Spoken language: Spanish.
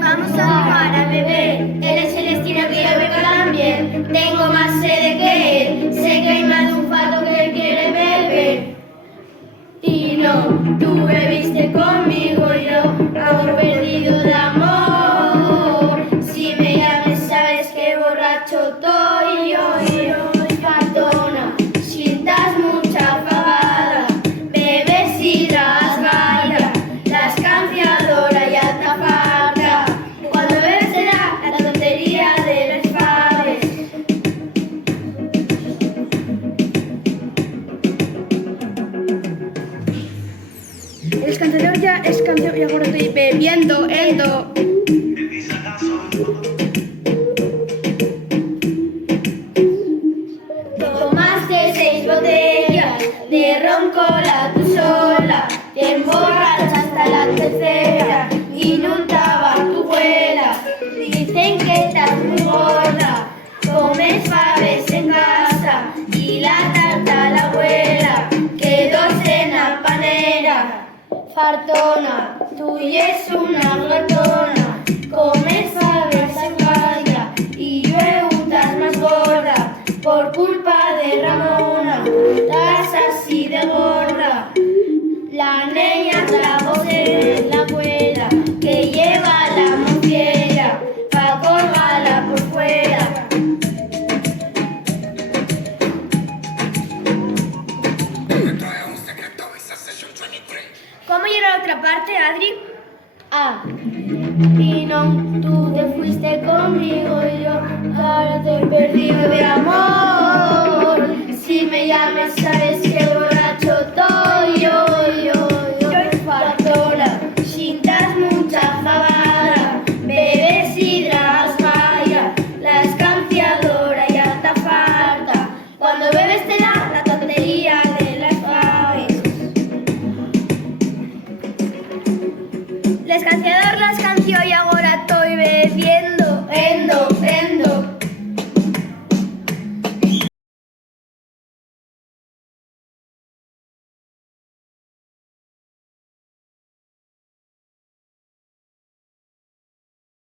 Vamos a jugar al bebé, él es el destino que yo vengo también. Tengo más sed que él, sé que hay más de un fato que él quiere beber. Y no, tú bebiste conmigo, yo aún perdido de amor. Si me llames sabes que borracho estoy yo. Perdona, sientas mucha fabada, bebes y rasgalla, las canciadora y alta farta. Cuando bebes será la tontería de las faves. Es cancionero ya, es canción y ahora estoy bebiendo el do. Tomaste 6 botellas de ron cola tú sola, te emborrachas hasta la tercera y no estaba tu abuela. Dicen que estás muy gorda, comes faves en casa y la tarta a la abuela quedó en la panera. Fartona, tú y es una glotona, comes faves en casa y yo estás más gorda. Por culpa de Ramona, estás así de gorda. La niña es la voz de la abuela, que lleva la mofiera, pa' colgarla por fuera. ¿Cómo llega la otra parte, Adri? Ah, y no, tú te fuiste conmigo y yo ahora te he perdido de amor.